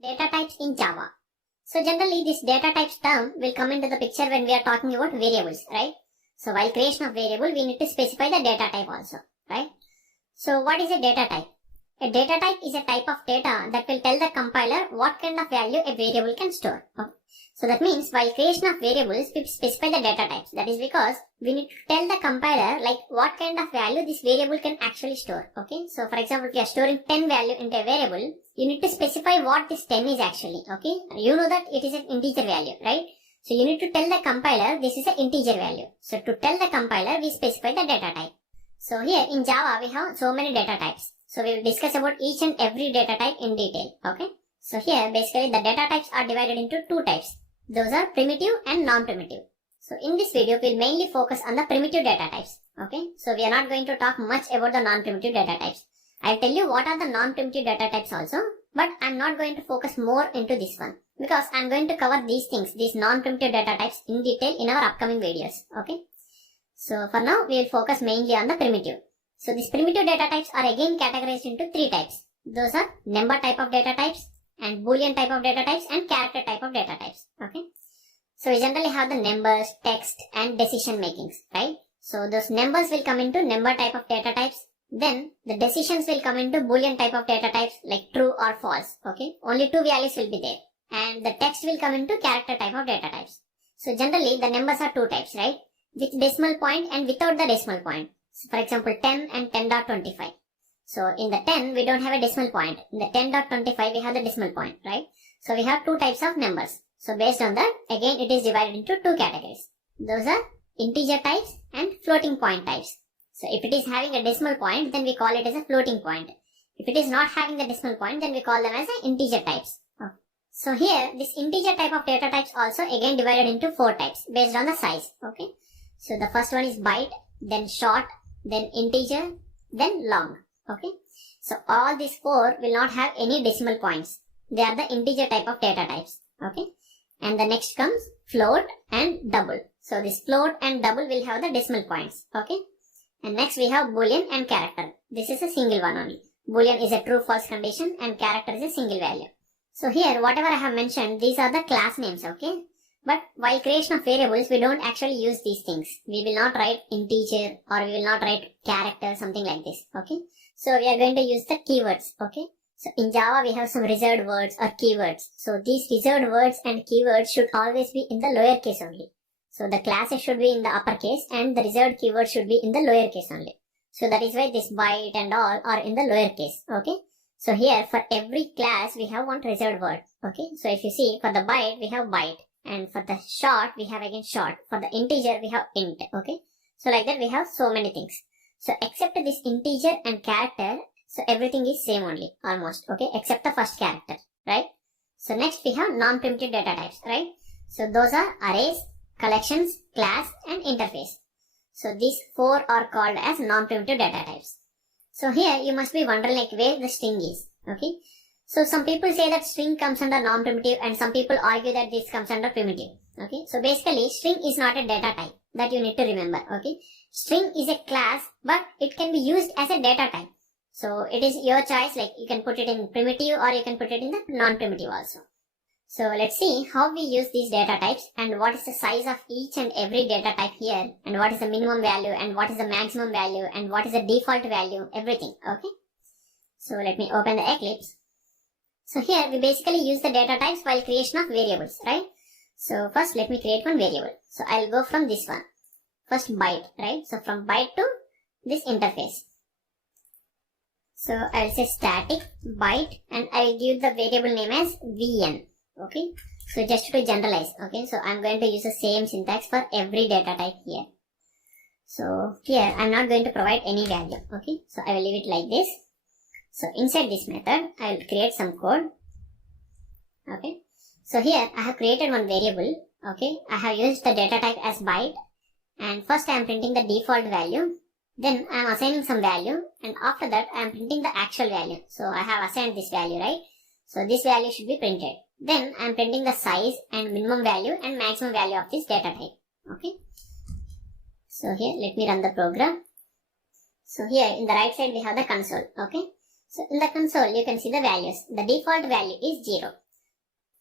Data types in Java. So generally this data types term will come into the picture when we are talking about variables, right? So while creation of variable, we need to specify the data type also, right? So what is a data type? A data type is a type of data that will tell the compiler what kind of value a variable can store. Okay. So that means while creation of variables, we specify the data types. That is because we need to tell the compiler like what kind of value this variable can actually store. Okay. So for example, if you are storing 10 value into a variable, you need to specify what this 10 is actually. Okay. You know that it is an integer value, right? So you need to tell the compiler this is an integer value. So to tell the compiler, we specify the data type. So here in Java, we have so many data types. So we will discuss about each and every data type in detail. Okay. So here basically the data types are divided into two types. Those are primitive and non-primitive. So in this video, we'll mainly focus on the primitive data types. Okay. So we are not going to talk much about the non-primitive data types. I'll tell you what are the non-primitive data types also. But I'm not going to focus more into this one. Because I'm going to cover these things, these non-primitive data types in detail in our upcoming videos. Okay. So for now, we will focus mainly on the primitive. So these primitive data types are again categorized into three types. Those are number type of data types, and boolean type of data types, and character type of data types. Okay. So we generally have the numbers, text, and decision makings, right? So those numbers will come into number type of data types. Then the decisions will come into boolean type of data types like true or false. Okay. Only two values will be there. And the text will come into character type of data types. So generally the numbers are two types, right? With decimal point and without the decimal point. So for example 10 and 10.25. So in the 10 we don't have a decimal point. In the 10.25 we have the decimal point, right? So we have two types of numbers. So based on that, again it is divided into two categories. Those are integer types and floating point types. So if it is having a decimal point, then we call it as a floating point. If it is not having the decimal point, then we call them as integer types. Okay. So here this integer type of data types also again divided into four types based on the size. Okay. So the first one is byte, then short, then integer, then long. Okay. So all these four will not have any decimal points. They are the integer type of data types. Okay. And the next comes float and double. So this float and double will have the decimal points. Okay. And next we have boolean and character. This is a single one only. Boolean is a true false condition and character is a single value. So here whatever I have mentioned, these are the class names. Okay. But while creation of variables, we don't actually use these things. We will not write integer or we will not write character, something like this. Okay. So we are going to use the keywords. Okay. So in Java, we have some reserved words or keywords. So these reserved words and keywords should always be in the lowercase only. So the classes should be in the uppercase and the reserved keywords should be in the lowercase only. So that is why this byte and all are in the lowercase. Okay. So here for every class, we have one reserved word. Okay. So if you see for the byte, we have byte. And for the short, we have again short. For the integer, we have int. Okay. So like that, we have so many things. So except this integer and character, so everything is same only, almost. Okay. Except the first character, right? So next we have non-primitive data types, right? So those are arrays, collections, class, and interface. So these four are called as non-primitive data types. So here you must be wondering like where the string is. Okay. So some people say that string comes under non-primitive and some people argue that this comes under primitive. Okay. So basically string is not a data type, that you need to remember. Okay. String is a class but it can be used as a data type. So it is your choice, like you can put it in primitive or you can put it in the non-primitive also. So let's see how we use these data types and what is the size of each and every data type here and what is the minimum value and what is the maximum value and what is the default value, everything. Okay. So let me open the Eclipse. So here we basically use the data types while creation of variables, right? So first let me create one variable. So I'll go from this one. First byte, right? So from byte to this interface. So I'll say static byte and I'll give the variable name as vn. Okay. So just to generalize. Okay. So I'm going to use the same syntax for every data type here. So here I'm not going to provide any value. Okay. So I will leave it like this. So inside this method, I will create some code. Okay. So here I have created one variable. Okay. I have used the data type as byte. And first I am printing the default value. Then I am assigning some value. And after that I am printing the actual value. So I have assigned this value, right? So this value should be printed. Then I am printing the size and minimum value and maximum value of this data type. Okay. So here let me run the program. So here in the right side we have the console. Okay. So in the console you can see the values. The default value is 0.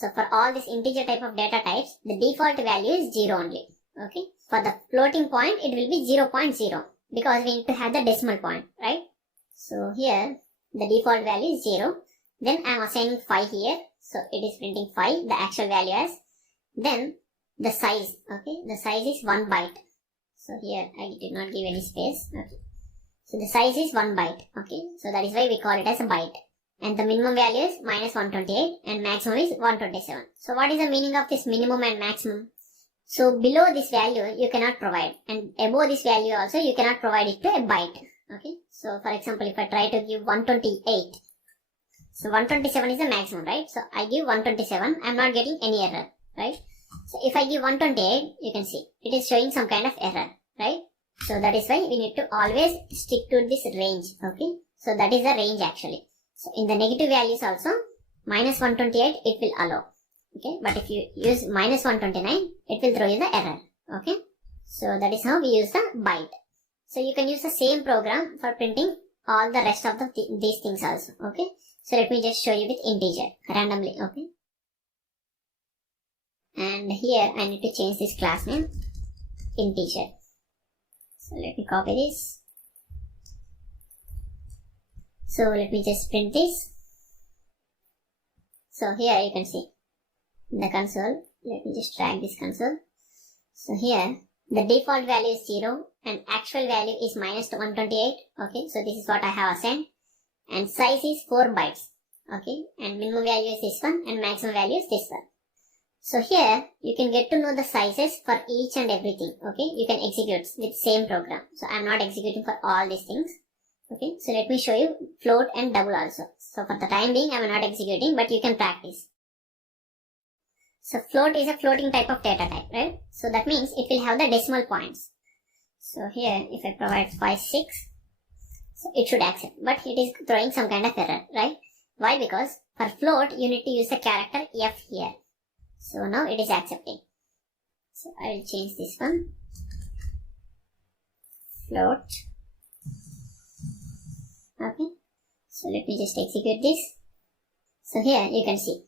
So for all this integer type of data types, the default value is 0 only. Okay. For the floating point, it will be 0.0 because we need to have the decimal point, right? So here, the default value is 0. Then I am assigning 5 here. So it is printing 5, the actual value as. Then the size, okay, the size is 1 byte. So here I did not give any space. Okay. So the size is 1 byte. Okay. So that is why we call it as a byte. And the minimum value is minus 128 and maximum is 127. So what is the meaning of this minimum and maximum? So below this value you cannot provide, and above this value also you cannot provide it to a byte. Okay. So for example, if I try to give 128, so 127 is the maximum, right? So I give 127, I am not getting any error, right? So if I give 128, you can see it is showing some kind of error, right? So that is why we need to always stick to this range. Okay. So that is the range actually. So in the negative values also, minus 128 it will allow. Okay. But if you use minus 129, it will throw you the error. Okay. So that is how we use the byte. So you can use the same program for printing all the rest of these things also. Okay. So let me just show you with integer randomly. Okay. And here I need to change this class name integer. So let me copy this. So let me just print this. So here you can see the console. Let me just drag this console. So here the default value is 0 and actual value is minus 128. Okay, so this is what I have assigned. And size is 4 bytes. Okay, and minimum value is this one and maximum value is this one. So here you can get to know the sizes for each and everything. Okay, you can execute with same program. So I am not executing for all these things. Okay, so let me show you float and double also. So for the time being, I am not executing, but you can practice. So float is a floating type of data type, right? So that means it will have the decimal points. So here, if I provide 5, 6, so it should accept, but it is throwing some kind of error, right? Why? Because for float, you need to use the character F here. So now it is accepting. So I will change this one. Float. Okay, so let me just execute this. So here you can see,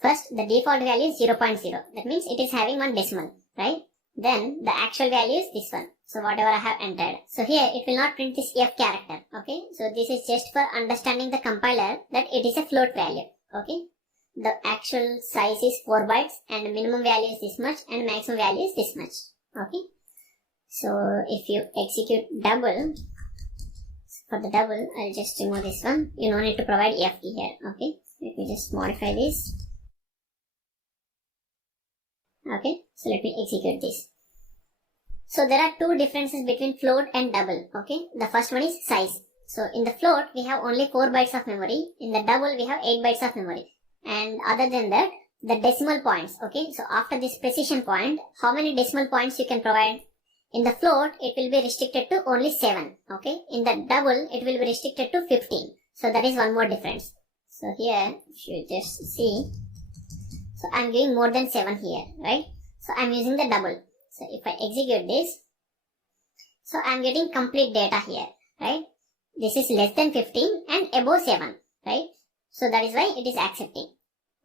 first the default value is 0.0. That means it is having one decimal, right? Then the actual value is this one. So whatever I have entered. So here it will not print this F character. Okay, so this is just for understanding the compiler that it is a float value. Okay, the actual size is 4 bytes and the minimum value is this much and maximum value is this much. Okay, so if you execute double, for the double, I'll just remove this one. You don't need to provide F key here. Okay, let me just modify this. Okay, so let me execute this. So there are two differences between float and double. Okay, the first one is size. So in the float, we have only 4 bytes of memory. In the double, we have 8 bytes of memory. And other than that, the decimal points. Okay, so after this precision point, how many decimal points you can provide? In the float, it will be restricted to only 7. Okay. In the double, it will be restricted to 15. So that is one more difference. So here, if you just see, so I am giving more than 7 here, right? So I am using the double. So if I execute this, so I am getting complete data here, right? This is less than 15 and above 7, right? So that is why it is accepting.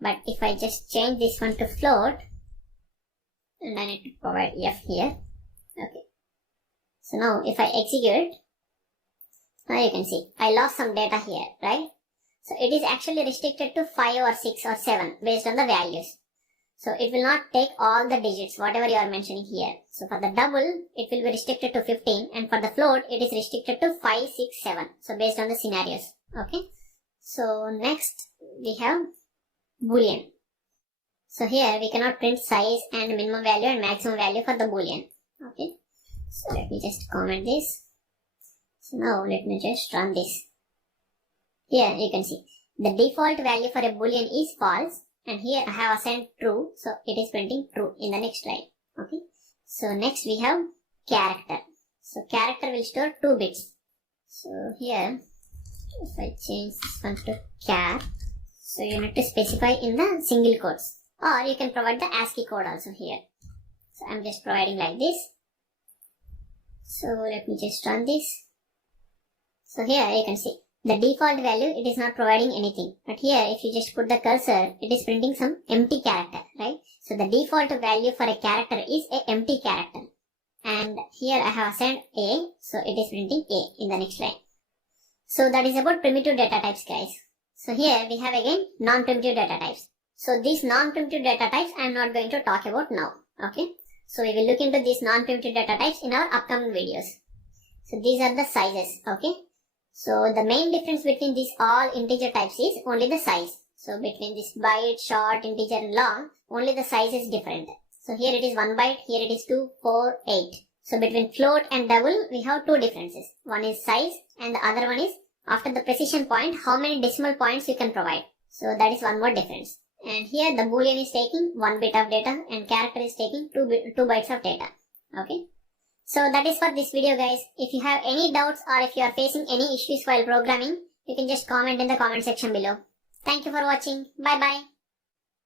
But if I just change this one to float, and I need to provide F here. Okay, so now if I execute, now you can see I lost some data here, right? So it is actually restricted to 5 or 6 or 7 based on the values. So it will not take all the digits, whatever you are mentioning here. So for the double, it will be restricted to 15 and for the float, it is restricted to 5, 6, 7. So based on the scenarios. Okay. So next we have Boolean. So here we cannot print size and minimum value and maximum value for the Boolean. Okay, so let me just comment this. So now let me just run this. Here you can see the default value for a Boolean is false and here I have assigned true, so it is printing true in the next line. Okay, so next we have character. So character will store 2 bits. So here if I change this one to char, so you need to specify in the single quotes or you can provide the ASCII code also here. So I'm just providing like this. So let me just run this. So here you can see the default value, it is not providing anything. But here, if you just put the cursor, it is printing some empty character, right? So the default value for a character is a empty character. And here I have assigned A, so it is printing A in the next line. So that is about primitive data types, guys. So here we have again non-primitive data types. So these non-primitive data types I am not going to talk about now. Okay. So we will look into these non-primitive data types in our upcoming videos. So these are the sizes. Okay. So the main difference between these all integer types is only the size. So between this byte, short, integer and long, only the size is different. So here it is 1 byte, here it is 2, 4, 8. So between float and double, we have two differences. One is size and the other one is after the precision point, how many decimal points you can provide. So that is one more difference. And here the boolean is taking 1 bit of data and character is taking 2 bytes of data. Okay. So that is for this video, guys. If you have any doubts or if you are facing any issues while programming, you can just comment in the comment section below. Thank you for watching. Bye bye.